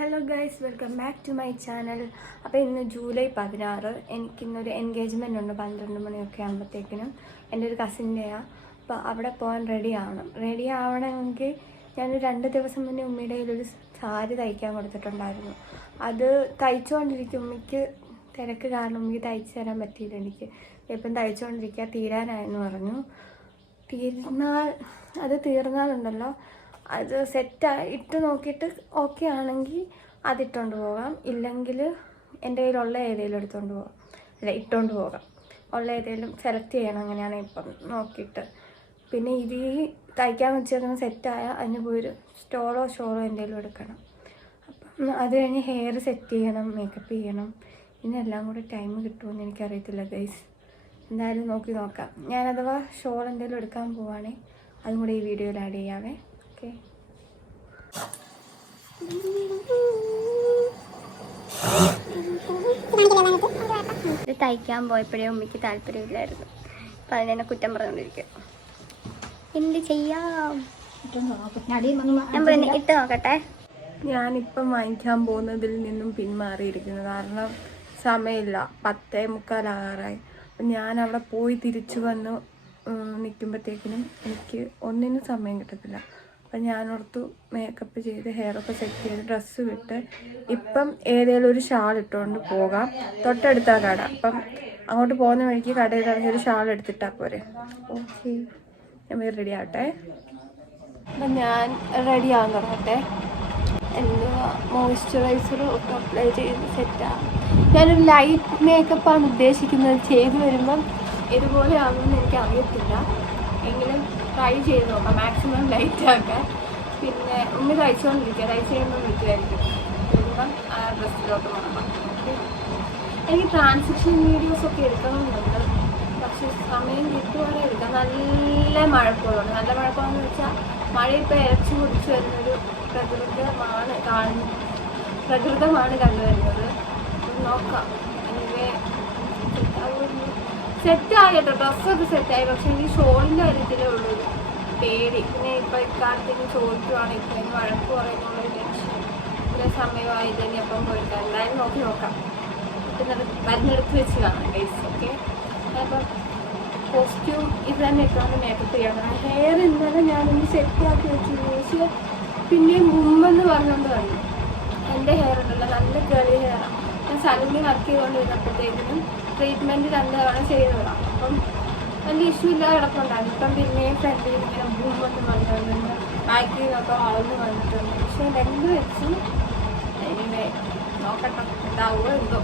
Hello guys, welcome back to my channel. അപ്പോൾ ഇന്ന് July 16 എനിക്കിന്നൊരു engagement ഉണ്ട് 12 മണിയൊക്കെ ആകുമ്പോഴത്തേക്കിനും. എൻ്റെ ഒരു കസിൻ്റെയാണ്. അപ്പോൾ അവിടെ പോകാൻ റെഡി ആവണമെങ്കിൽ ഞാൻ 2 ദിവസം മുന്നേ ഉമ്മയുടെ കയ്യിലൊരു സാരി തയ്ക്കാൻ കൊടുത്തിട്ടുണ്ടായിരുന്നു. അത് തയ്ച്ചുകൊണ്ടിരിക്കും. ഉമ്മയ്ക്ക് തിരക്ക് കാരണം ഉമ്മയ്ക്ക് തയ്ച്ചു തരാൻ പറ്റിയില്ല. എനിക്ക് ഇപ്പം തയ്ച്ചുകൊണ്ടിരിക്കുക, തീരാനായെന്ന് പറഞ്ഞു. തീർന്നാലുണ്ടല്ലോ അത് ഇട്ട് നോക്കിയിട്ട് ഓക്കെ ആണെങ്കിൽ അതിട്ടുകൊണ്ട് പോകാം, ഇല്ലെങ്കിൽ എൻ്റെ കയ്യിലുള്ള ഏതെങ്കിലും എടുത്തുകൊണ്ട് പോകാം, ഇട്ടുകൊണ്ട് പോകാം. ഉള്ള ഏതെങ്കിലും സെലക്ട് ചെയ്യണം. അങ്ങനെയാണ് ഇപ്പം നോക്കിയിട്ട്. പിന്നെ ഇത് തയ്ക്കാൻ വെച്ചേക്കുന്ന സെറ്റായാൽ അതിന് പോയൊരു ഷോളോ എന്തെങ്കിലും എടുക്കണം. അപ്പം അത് കഴിഞ്ഞ് ഹെയർ സെറ്റ് ചെയ്യണം, മേക്കപ്പ് ചെയ്യണം. ഇതിനെല്ലാം കൂടെ ടൈം കിട്ടുമെന്ന് എനിക്കറിയത്തില്ല ഗൈസ്. എന്തായാലും നോക്കാം. ഞാൻ അഥവാ ഷോൾ എന്തെങ്കിലും എടുക്കാൻ പോവുകയാണെങ്കിൽ അതും കൂടെ ഈ വീഡിയോയിൽ ആഡ് ചെയ്യാവേ. ഓക്കെ, ഇത് തയ്ക്കാൻ പോയപ്പോഴേ ഉമ്മയ്ക്ക് താല്പര്യമില്ലായിരുന്നു. അപ്പം അതിനെന്നെ കുറ്റം പറഞ്ഞുകൊണ്ടിരിക്കും. എന്ത് ചെയ്യാം, ഞാൻ ഇട്ട് നോക്കട്ടെ. ഞാനിപ്പം വാങ്ങിക്കാൻ പോകുന്നതിൽ നിന്നും പിന്മാറിയിരിക്കുന്നു. കാരണം സമയമില്ല, 10:45 അപ്പം ഞാൻ അവിടെ പോയി തിരിച്ചു വന്ന് നിൽക്കുമ്പോഴത്തേക്കിനും എനിക്ക് ഒന്നിനും സമയം കിട്ടത്തില്ല. അപ്പം ഞാനോർത്തു മേക്കപ്പ് ചെയ്ത് ഹെയറൊക്കെ സെറ്റ് ചെയ്ത് ഡ്രസ്സ് വിട്ട് ഇപ്പം ഏതെങ്കിലും ഒരു ഷാൾ ഇട്ടുകൊണ്ട് പോകാം. തൊട്ടടുത്താ കട. അപ്പം അങ്ങോട്ട് പോകുന്ന വഴിക്ക് കടയിൽ ഇറങ്ങി ഒരു ഷാൾ എടുത്തിട്ടാൽ പോരെ. ഓക്കെ, ഞാൻ റെഡി ആവട്ടെ. അപ്പം ഞാൻ റെഡി ആവാൻ തുടങ്ങട്ടെ. എന്തുവാ മോയ്സ്ചറൈസറും ഒക്കെ അപ്ലൈ ചെയ്ത് സെറ്റാണ്. ഞാനൊരു ലൈറ്റ് മേക്കപ്പാണ് ഉദ്ദേശിക്കുന്നത്. ചെയ്ത് വരുമ്പം ഇതുപോലെ ആകുമെന്ന് എനിക്ക് അറിയത്തില്ല, എങ്കിലും ട്രൈ ചെയ്ത് നോക്കാം, മാക്സിമം ലൈറ്റ് ആക്കാൻ. പിന്നെ ഉമ്മി തയ്ച്ചുകൊണ്ടിരിക്കുക, തയ്ച്ച് കഴിയുമ്പോൾ വിളിക്കുമായിരിക്കും. വരുമ്പം ആ ഡ്രസ്സിലോട്ട് നോക്കാം. എനിക്ക് ട്രാൻസിഷൻ വീഡിയോസൊക്കെ എടുക്കണമെന്നുണ്ട്, പക്ഷെ സമയം കിട്ടുവാണെങ്കിൽ എടുക്കാം. നല്ല മഴക്കോളുണ്ട്. നല്ല മഴക്കോളെന്ന് വെച്ചാൽ മഴ ഇപ്പോൾ ഇരച്ചു കുടിച്ച് വരുന്നൊരു പ്രകൃതമാണ് കണ്ടുവരുന്നത്. നോക്കാം. എനിവേ സെറ്റായി കേട്ടോ, ഡ്രസ്സൊക്കെ സെറ്റായി. പക്ഷേ ഈ ഷോളിൻ്റെ കാര്യത്തിലേ ഉള്ളൊരു പേടി. പിന്നെ ഇപ്പം ഇക്കാലത്തേക്ക് ചോദിക്കുവാണ്, ഇപ്പം വഴക്ക് പറയുന്നുള്ളൊരു ടെൻഷൻ. ഇത്രയും സമയമായി തന്നെ അപ്പം പോയിട്ട് എന്തായാലും നോക്കാം. പിന്നെ മരുന്നെടുത്ത് വെച്ച് കാണാം ഗൈസ്. ഓക്കെ, അപ്പം കോസ്റ്റ്യൂം ഇത് തന്നെ ഇട്ടുകൊണ്ട് മേക്കപ്പ് ചെയ്യണം. ഹെയർ ഇന്നലെ ഞാനൊന്ന് സെറ്റാക്കി വെച്ചു. പക്ഷേ പിന്നെയും മുമ്പെന്ന് പറഞ്ഞുകൊണ്ട് വന്നു. എൻ്റെ ഹെയർ ഉണ്ടല്ലോ നല്ല കേളി ഹെയറാണ്. ഞാൻ സലൂണിൽ വർക്ക് ചെയ്തുകൊണ്ടിരുന്നപ്പോഴത്തേക്കിനും ട്രീറ്റ്മെൻറ്റ് 2 തവണ ചെയ്തതാണ്. അപ്പം വലിയ ഇഷ്യൂ ഇല്ലാതെ കിടപ്പുണ്ടായിരുന്നു. ഇപ്പം പിന്നെയും ഫ്രണ്ടിൽ ഇങ്ങനെ മുമ്പെന്ന് പറഞ്ഞുകൊണ്ട് ബാക്കിൽ നിന്നൊക്കെ വളർന്ന് വന്നിട്ടുണ്ട്. പക്ഷേ ലെങ്ക് വെച്ച് ഇങ്ങനെ നോക്കട്ടെ എന്താവുമോ എന്തോ.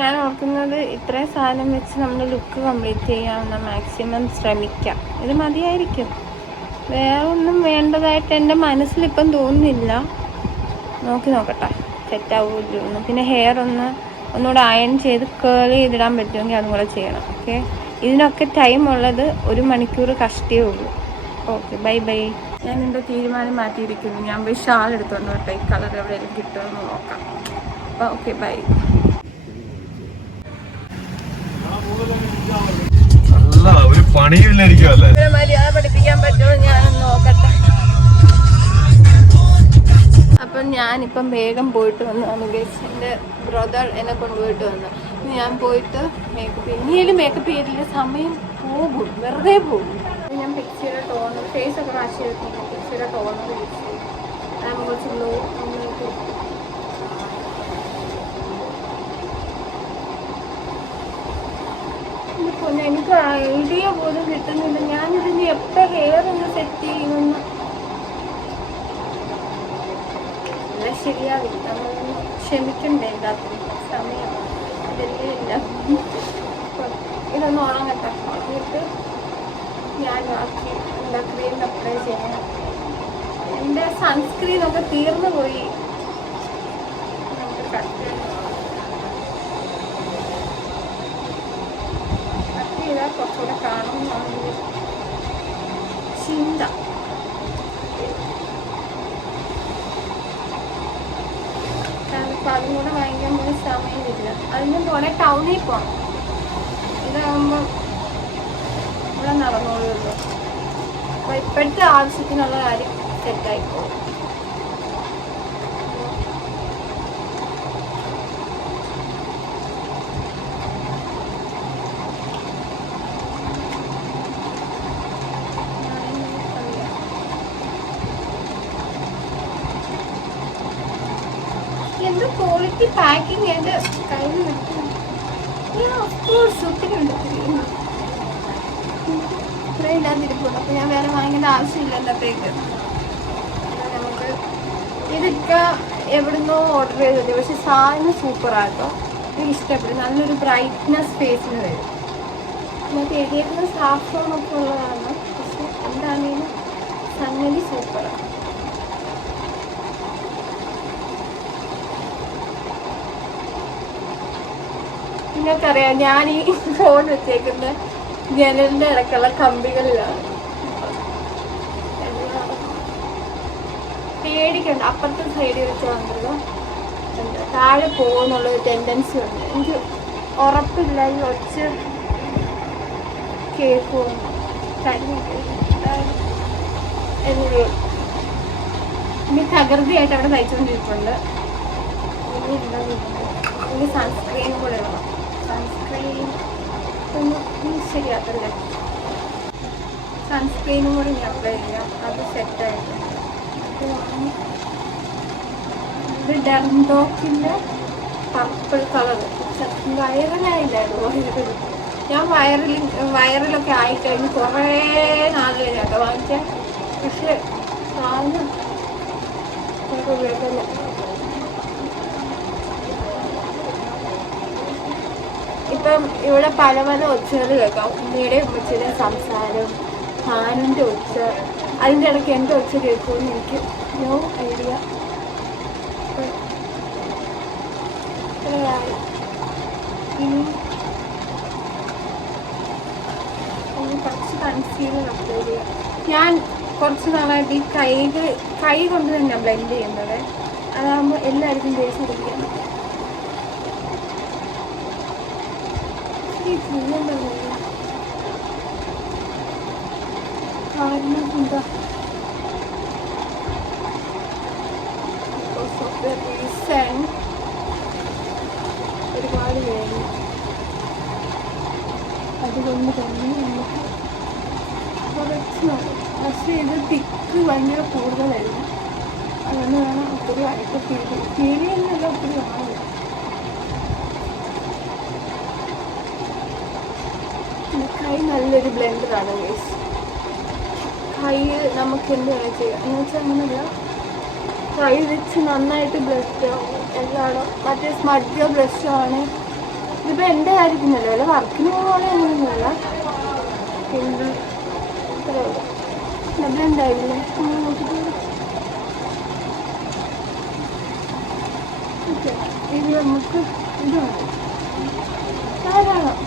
ഞാൻ ഓർക്കുന്നത് ഇത്രയും സാധനം വെച്ച് നമ്മൾ ലുക്ക് കംപ്ലീറ്റ് ചെയ്യാവുന്ന മാക്സിമം ശ്രമിക്കാം. ഇത് മതിയായിരിക്കും, വേറെ ഒന്നും വേണ്ടതായിട്ട് എൻ്റെ മനസ്സിലിപ്പം തോന്നുന്നില്ല. നോക്കട്ടെ സെറ്റാവുമല്ലോ. പിന്നെ ഹെയർ ഒന്നുകൂടെ അയൺ ചെയ്ത് കേളി ചെയ്തിടാൻ പറ്റുമെങ്കിൽ അതും കൂടെ ചെയ്യണം. ഓക്കെ, ഇതിനൊക്കെ ടൈം ഉള്ളത് 1 മണിക്കൂർ കഷ്ടിയേ ഉള്ളൂ. Okay, bye. ഞാൻ എൻ്റെ തീരുമാനം മാറ്റിയിരിക്കുന്നു. ഞാൻ പോയി ഷാൾ എടുത്തോണ്ട് കേട്ടോ. ഈ കളർ എവിടെയെങ്കിലും കിട്ടുമെന്ന് നോക്കാം. അപ്പോൾ ഓക്കെ, ബൈ. മര്യാദ പഠിപ്പിക്കാൻ പറ്റുമോ ഞാനൊന്ന് നോക്കട്ടെ. അപ്പം ഞാനിപ്പം വേഗം പോയിട്ട് വന്നതാണ് ഗൈസ്. എൻ്റെ ബ്രദർ എന്നെ കൊണ്ടുപോയിട്ട് വന്നു. ഞാൻ പോയിട്ട് മേക്കപ്പ് ചെയ്യും. ഇനിയും മേക്കപ്പ് ചെയ്തില്ല, സമയം പോകും, വെറുതെ പോകും. ഞാൻ പിക്സിയുടെ ടോണർ ഫേസൊക്കെ വാഷ് ചെയ്തിട്ടുണ്ട്. പിക്സിയുടെ ടോണർ യൂസ് ചെയ്യും. അതാകുമ്പോൾ കുറച്ച് ഗ്ലോ എനിക്ക് ഐഡിയ പോലും കിട്ടുന്നില്ല. ഞാനിതിന് എപ്പോൾ ഹെയർ ഒന്ന് സെറ്റ് ചെയ്യുമെന്ന് ശരിയാവില്ല. നമ്മളൊന്ന് ക്ഷമിക്കണ്ടേ, എല്ലാത്തിനും സമയം ഇതല്ലേ ഇല്ല. ഇതൊന്ന് ഉണങ്ങട്ടെ. ഉണങ്ങിയിട്ട് ഞാൻ ബാക്കി എന്താ ക്രീം അപ്ലൈ ചെയ്യണം. എൻ്റെ സൺസ്ക്രീനൊക്കെ തീർന്നു പോയി. നമുക്ക് കട്ട് ചെയ്താൽ കുറച്ചുകൂടെ കാണുമെന്നാണെങ്കിൽ ചിന്ത. അപ്പം അതും കൂടെ വാങ്ങിക്കാൻ പോലും സമയമില്ല. അതിന് പോലെ ടൗണിൽ പോകണം. ഇതാകുമ്പോൾ ഇവിടെ നടന്നോളുമല്ലോ. അപ്പോൾ ഇപ്പോഴത്തെ ആവശ്യത്തിനുള്ള കാര്യം സെറ്റായിക്കോളും. എന്ത് ക്വാളിറ്റി പാക്കിങ് എൻ്റെ കയ്യിൽ നിൽക്കുന്നു. ഒത്തിരി ഉണ്ട്. ഇത്രയും ഇല്ലാതിരിക്കുള്ളൂ. അപ്പോൾ ഞാൻ വേറെ വാങ്ങേണ്ട ആവശ്യമില്ല എന്നത്തേക്ക്. നമുക്ക് ഇതൊക്കെ എവിടുന്നോ ഓർഡർ ചെയ്തത്, പക്ഷെ സാധനം സൂപ്പറാട്ടോ. എനിക്ക് ഇഷ്ടപ്പെടും. നല്ലൊരു ബ്രൈറ്റ്നെസ് ഫേസിന് വരും. നമുക്ക് എഴുതിയേക്കുന്ന സാഫ്രോണൊക്കെ ഉള്ളതാണ്, പക്ഷെ എന്താണെങ്കിലും സംഗതി സൂപ്പറാണ്. നിങ്ങൾക്കറിയാം ഞാൻ ഈ ഫോൺ വെച്ചേക്കുന്ന ജനലിൻ്റെ ഇടയ്ക്കുള്ള കമ്പികളിലാണ്. പേടിക്കണ്ട, അപ്പുറത്തെ സൈഡിൽ വെച്ചാണല്ലോ എന്താ താഴെ പോകുന്നുള്ളൊരു ടെൻഡൻസി ഉണ്ട്. എനിക്ക് ഉറപ്പില്ല ഈ ഒച്ച കേൾക്കുമെന്ന്. ഇനി തകൃതിയായിട്ട് അവിടെ തയ്ച്ചുകൊണ്ടിരിക്കുന്നുണ്ട്. എനിക്ക് സൺസ്ക്രീനും കൂടെ ഇടണം. സൺസ്ക്രീൻ ഒന്നും ശരിയാക്കല്ലേ. സൺസ്ക്രീനും കൂടി ഞാൻ അപ്ലൈ ചെയ്യാം. അത് സെറ്റായിട്ട് ഇത് ഡെർമോക്കിൻ്റെ പർപ്പിൾ കളർ വൈറലായില്ലായിരുന്നു. ഞാൻ വൈറലൊക്കെ ആയിക്കഴിഞ്ഞ് കുറേ നാൾ കഴിഞ്ഞാട്ടോ വാങ്ങിക്കാൻ. പക്ഷെ സാധനം ഉപയോഗമില്ല. ഇപ്പം ഇവിടെ പല പല ഒച്ചകൾ കേൾക്കാം. ഉമ്മയുടെ ഉമ്മച്ചിയുടെ സംസാരം, ഫാനിൻ്റെ ഒച്ച, അതിൻ്റെ ഇടയ്ക്ക് എൻ്റെ ഒച്ച കേൾക്കുമെന്ന് എനിക്ക് നോ ഐഡിയ. ഇനി കുറച്ച് കൺസീലർ അപ്ലൈ ചെയ്യാം. ഞാൻ കുറച്ച് നാളായിട്ട് ഈ കൈ കൊണ്ട് തന്നെ ബ്ലെൻഡ് ചെയ്യുന്നത്. അതാകുമ്പോൾ എല്ലാവർക്കും ദേഷ്യം പിടിക്കാൻ പറ്റും. കാരണം എന്താ, റീസൺ ഒരുപാട് വേണം. അതുകൊണ്ട് തന്നെ നമുക്ക് കുറച്ച് നോക്കാം. പക്ഷേ ഇത് തിക്ക് ഭയങ്കര കൂടുതലായിരുന്നു. അതുകൊണ്ട് വേണം ഒത്തിരി ആയിട്ട് ഫീലിയെന്നല്ല ഒത്തിരി ആവില്ല. കൈ നല്ലൊരു ബ്ലെൻഡറാണ് ഗൈസ്. കൈ നമുക്ക് എന്ത് വേണം ചെയ്യാം എന്ന് വെച്ചാൽ അങ്ങനെയല്ല, കൈ വെച്ച് നന്നായിട്ട് ബ്ലഷ് ആവും എല്ലായിടും. മറ്റേ സ്മഡ്ജോ ബ്ലഷോ ആണ്. ഇതിപ്പോൾ എൻ്റെ കാര്യത്തിനല്ല, അല്ല വർക്കിന് പോലെ അങ്ങനെയൊന്നുമല്ല. പിന്നെ ബ്ലെൻഡായില്ലേ ഓക്കെ. ഇത് നമുക്ക് ഇത് വേണം, ധാരാളം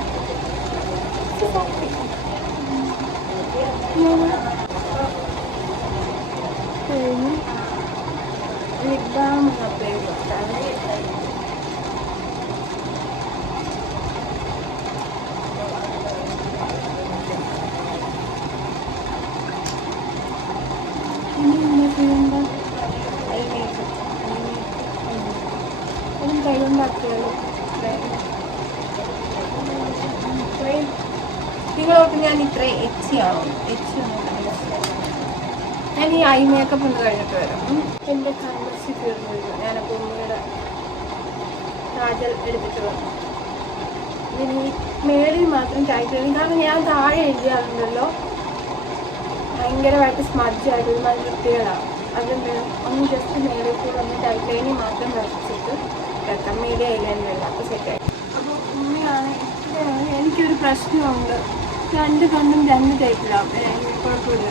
കഴിഞ്ഞ് ലിപ് ബാം അപ്ലൈ കൊടുത്താണ്. ഇനി എന്താ ചെയ്യേണ്ട, അതും കൈകൊണ്ടാക്കിയാലോ. നിങ്ങളോട്ട് ഞാൻ ഇത്രയും എച്ചിയാണോ? ഞാൻ ഈ ഐ മേക്കപ്പ് ഒന്ന് കഴിഞ്ഞിട്ട് വരാം. എൻ്റെ കൺവെർസി തീർന്നില്ല. ഞാനപ്പോൾ ഉമ്മയുടെ കാജൽ എടുത്തിട്ട് വന്നു. ഇനി മേളിൽ മാത്രം ടൈറ്റ്, കാരണം ഞാൻ താഴെ എഴുതിയാറുണ്ടല്ലോ ഭയങ്കരമായിട്ട് സ്മഡ്ജായിട്ട് ഒരു നല്ല വൃത്തികളാണ്. അതുകൊണ്ട് ഒന്ന് ജസ്റ്റ് മേളിൽ കൂടെ ഒന്ന് ടൈറ്റ് ലൈനിൽ മാത്രം വരച്ചിട്ട് വെക്കാം. മീഡിയ ഐലൈനല്ല, അപ്പോൾ സെറ്റായി. അപ്പോൾ ഉമ്മയാണ് എനിക്കൊരു പ്രശ്നമുണ്ട്, രണ്ട് കണ്ണും രണ്ട് ടൈപ്പിലാവും. കുഴപ്പമില്ല,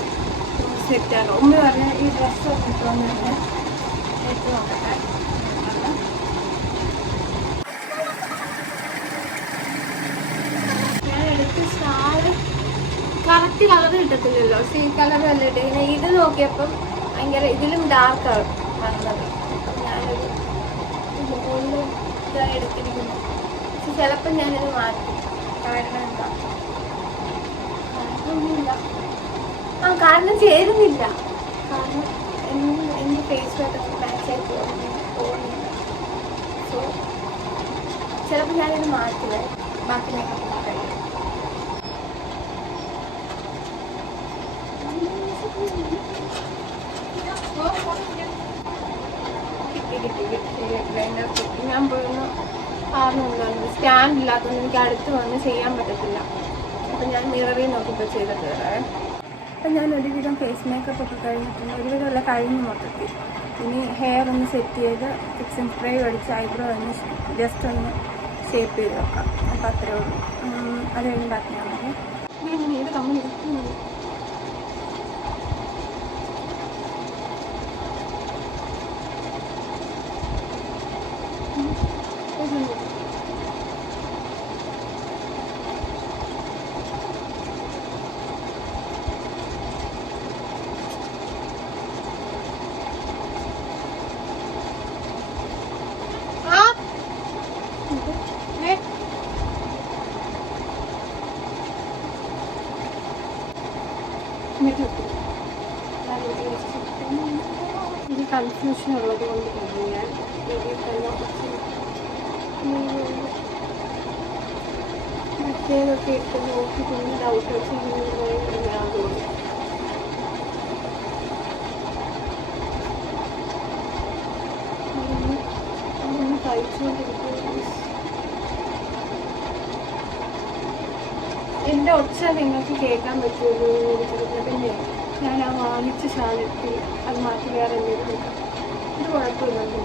സെറ്റാകും. ഉമ്മ പറഞ്ഞാൽ ഈ ഡ്രസ്സ് ഇട്ടുകൊണ്ട് തന്നെ ഏറ്റവും നോക്കട്ടെ. ഞാൻ എടുത്ത് ഷാള് കറക്റ്റ് കളർ കിട്ടത്തില്ലല്ലോ, സീ കളർ അല്ലിട്ട്. ഇങ്ങനെ ഇത് നോക്കിയപ്പം ഭയങ്കര ഇതിലും ഡാർക്കാണ് വന്നത്. ഞാനൊരു മുകളിൽ ഇതാണ് എടുത്തിരിക്കുന്നത്. പക്ഷെ ചിലപ്പം ഞാനിത് മാറ്റും. കാരണം എന്താ, ഒന്നുമില്ല. കാരണം ചേരുന്നില്ല. കാരണം എൻ്റെ ഫേസുമായിട്ട് മാച്ചായി പോകുന്നില്ല. സോ ചിലപ്പോൾ ഞാനിത് മാറ്റില്ല, ബാക്കി മേക്കപ്പ് കഴിയും. കിട്ടി കിട്ടി ഗ്ലൈൻഡർ കിട്ടി. ഞാൻ പോയൊന്ന് പറഞ്ഞിട്ടുണ്ടായിരുന്നു സ്റ്റാൻഡ് ഇല്ലാത്തതുകൊണ്ട് എനിക്ക് അടുത്ത് വന്ന് ചെയ്യാൻ പറ്റത്തില്ല. അപ്പം ഞാൻ മിററിൽ നോക്കിയപ്പോൾ ചെയ്തിട്ട് തരാം. അപ്പം ഞാൻ ഒരുവിധം ഫേസ് മേക്കപ്പ് ഒക്കെ കഴിഞ്ഞിട്ടുണ്ട്, ഒരുവിധമല്ല കഴിഞ്ഞ് മൊത്തത്തിൽ. ഇനി ഹെയർ ഒന്ന് സെറ്റ് ചെയ്ത് ഫിക്സിങ് സ്പ്രേ അടിച്ച് ഐബ്രോ ഒന്ന് ജസ്റ്റ് ഒന്ന് ഷേപ്പ് ചെയ്ത് വെക്കാം. അപ്പോൾ അത്രേ ഉള്ളൂ. അത് കഴിഞ്ഞ് ബാക്കിയാണ് ഞാൻ ഏത് കമ്പനി എടുക്കുന്നത്. ഇത് കൺഫ്യൂഷൻ ഉള്ളത് കൊണ്ട് ഞാൻ മറ്റേതൊക്കെ ഇട്ട് നോക്കി പിന്നെ ഡൗട്ട് വെച്ച് ഞാൻ തോന്നി. അതൊന്ന് കഴിച്ചുകൊണ്ടിരിക്കുന്നു. എൻ്റെ ഒച്ച നിങ്ങൾക്ക് കേൾക്കാൻ പറ്റുമല്ലോ ചെറുപ്പം. പിന്നെ ഞാൻ ആ വാങ്ങിച്ച ശാലത്തിൽ അത് മാറ്റി വേറെ എന്തെങ്കിലും നോക്കാം. ഇത് കുഴപ്പമില്ലല്ലോ.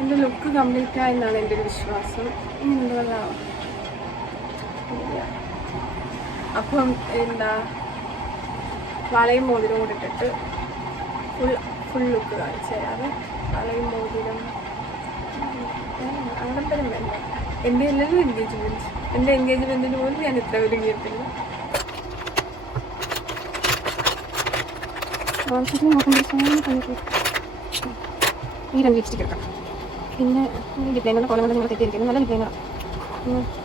എൻ്റെ ലുക്ക് കംപ്ലീറ്റ് ആയെന്നാണ് എൻ്റെ ഒരു വിശ്വാസം. എന്തുകൊണ്ടാ അപ്പം എന്താ വളയും മോതിരം കൂടെ ഇട്ടിട്ട് ഫുൾ ലുക്ക് കാണിച്ചു തരാതെ. വളയും മോതിരം ആഡംബരം വേണ്ട. എൻ്റെ എല്ലാവരും എൻഗേജ്മെൻറ്റ്. എൻ്റെ എൻഗേജ്മെൻറ്റിന് പോലും ഞാൻ ഇത്ര ഒരുങ്ങിയിട്ടില്ല. ഈ രണ്ട് ലിപ്സ്റ്റിക് എടുക്കാം. പിന്നെ ഡിപ്ലൈനറുടെ കോലം കൊണ്ട് നിങ്ങൾ തെറ്റിയിരിക്കുന്നു. നല്ല ഡിപ്ലൈനർ.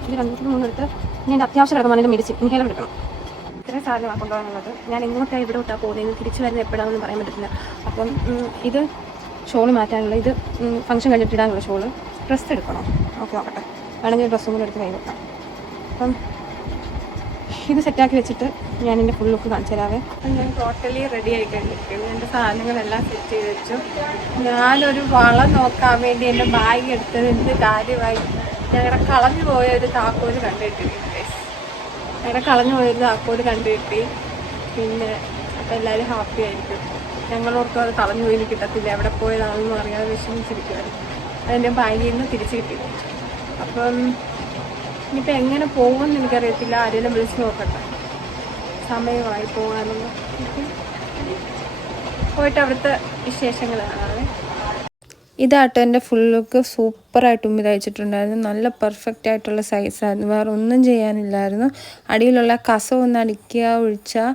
ഇത് 2-3 എടുത്ത് ഇനി എൻ്റെ അത്യാവശ്യം കിടക്കുമ്പോൾ അതിൻ്റെ മെഡിസിൻ ഇൻഹേലർ എടുക്കണം. ഇത്രയും സാധനമാണ് കൊണ്ടുപോകാനുള്ളത്. ഞാൻ എങ്ങോട്ടാണ് ഇവിടെ വിട്ടാൽ പോകുന്നത്, തിരിച്ചു വരുന്നത് എപ്പോഴാണെന്ന് പറയാൻ പറ്റത്തില്ല. അപ്പം ഇത് ഷോള് മാറ്റാനുള്ള, ഇത് ഫംഗ്ഷൻ കഴിഞ്ഞിട്ട് ഇടാനുള്ള ഷോള്. ഡ്രസ്സ് എടുക്കണം. ഓക്കെ നോക്കട്ടെ, വേണമെങ്കിൽ ഡ്രസ്സും കൂടെ എടുത്ത് കൈ വെക്കാം. അപ്പം ഇത് സെറ്റാക്കി വെച്ചിട്ട് ഞാൻ എൻ്റെ ഫുൾ ലുക്ക് കാണിച്ചു തരാവേ. അപ്പം ഞാൻ ടോട്ടലി റെഡി ആയി കഴിഞ്ഞിരിക്കുന്നു. എൻ്റെ സാധനങ്ങളെല്ലാം സെറ്റ് ചെയ്ത് വെച്ചു. ഞാനൊരു വളം നോക്കാൻ വേണ്ടി എൻ്റെ ബാഗ് എടുത്തത് എന്ത് കാര്യമായി. ഞങ്ങളുടെ കളഞ്ഞു പോയ ഒരു താക്കോല് കണ്ടുകിട്ടി. ഞങ്ങളുടെ കളഞ്ഞു പോയൊരു താക്കോല് കണ്ടുകിട്ടി. പിന്നെ അപ്പം എല്ലാവരും ഹാപ്പി ആയിരിക്കും. ഞങ്ങളോർക്കും അത് കളഞ്ഞു പോയി കിട്ടത്തില്ല, എവിടെ പോയതാണെന്നും അറിയാതെ വിഷമിച്ചിരിക്കുമായിരുന്നു. അതെൻ്റെ ബാഗിൽ നിന്ന് തിരിച്ച് കിട്ടി. അപ്പം ഇനിയിപ്പോൾ എങ്ങനെ പോകുമെന്ന് എനിക്കറിയത്തില്ല. ആരെങ്കിലും വിളിച്ച് നോക്കട്ടെ. സമയമായി പോകാനൊന്നും. പോയിട്ട് അവിടുത്തെ വിശേഷങ്ങൾ കാണാതെ. ഇതാട്ടോ എൻ്റെ ഫുൾ ലുക്ക്. സൂപ്പറായിട്ട് ഉമ്മി തയ്ച്ചിട്ടുണ്ടായിരുന്നു. നല്ല പെർഫെക്റ്റ് ആയിട്ടുള്ള സൈസായിരുന്നു. വേറെ ഒന്നും ചെയ്യാനില്ലായിരുന്നു. അടിയിലുള്ള കസം ഒന്ന് അടിക്കുക ഒഴിച്ചാൽ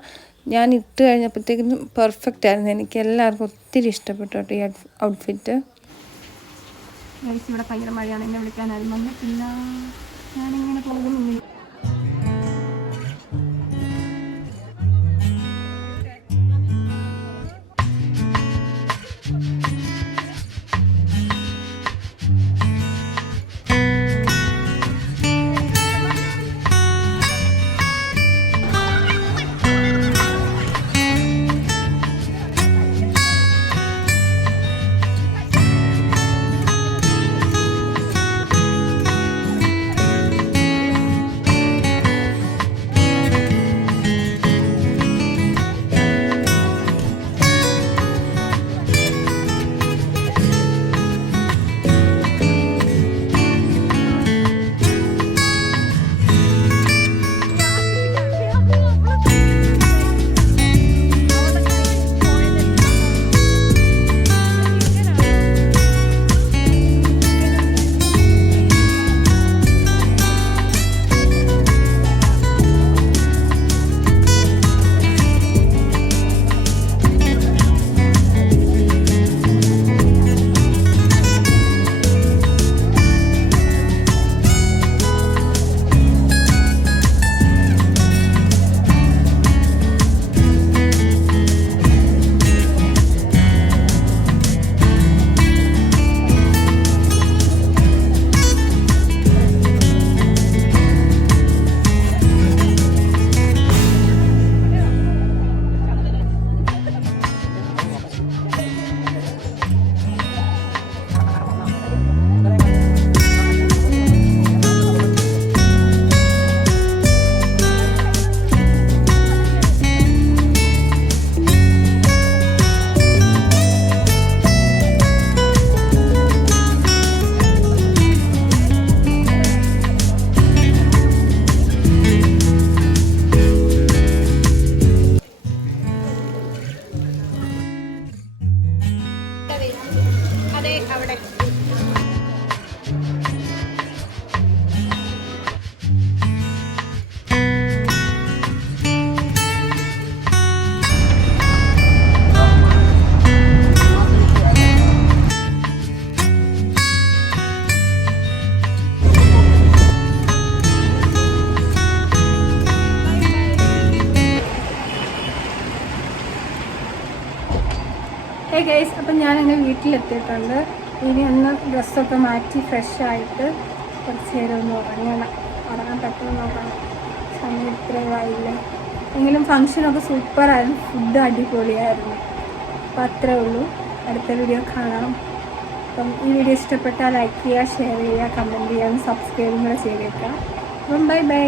ഞാൻ ഇട്ട് കഴിഞ്ഞപ്പോഴത്തേക്കും പെർഫെക്റ്റ് ആയിരുന്നു. എനിക്ക് എല്ലാവർക്കും ഒത്തിരി ഇഷ്ടപ്പെട്ടു കേട്ടോ ഈ ഔട്ട്ഫിറ്റ്. ഇവിടെ ഭയങ്കര മഴയാണ്. എന്നെ വിളിക്കാനായിരുന്നു വന്നിട്ടില്ല. ഞാനിങ്ങനെ പോകുന്നു. അവിടെ ഗൈസ്, അപ്പം ഞാനങ്ങനെ വീട്ടിലെത്തിയിട്ടുണ്ട്. ഇനി ഒന്ന് ഡ്രസ്സൊക്കെ മാറ്റി ഫ്രഷായിട്ട് കുറച്ച് നേരം ഒന്ന് ഉറങ്ങാൻ പറ്റുമെന്ന് നോക്കണം. സമയം ഇത്രയുമായില്ലേ. എങ്കിലും ഫങ്ഷനൊക്കെ സൂപ്പറായിരുന്നു, ഫുഡ് അടിപൊളിയായിരുന്നു. അപ്പോൾ അത്രേ ഉള്ളൂ. അടുത്ത വീഡിയോ കാണാം. അപ്പം ഈ വീഡിയോ ഇഷ്ടപ്പെട്ടാൽ ലൈക്ക് ചെയ്യുക, ഷെയർ ചെയ്യുക, കമൻറ്റ് ചെയ്യുക, സബ്സ്ക്രൈബും കൂടെ ചെയ്തേക്കാം. അപ്പം ബൈ ബൈ.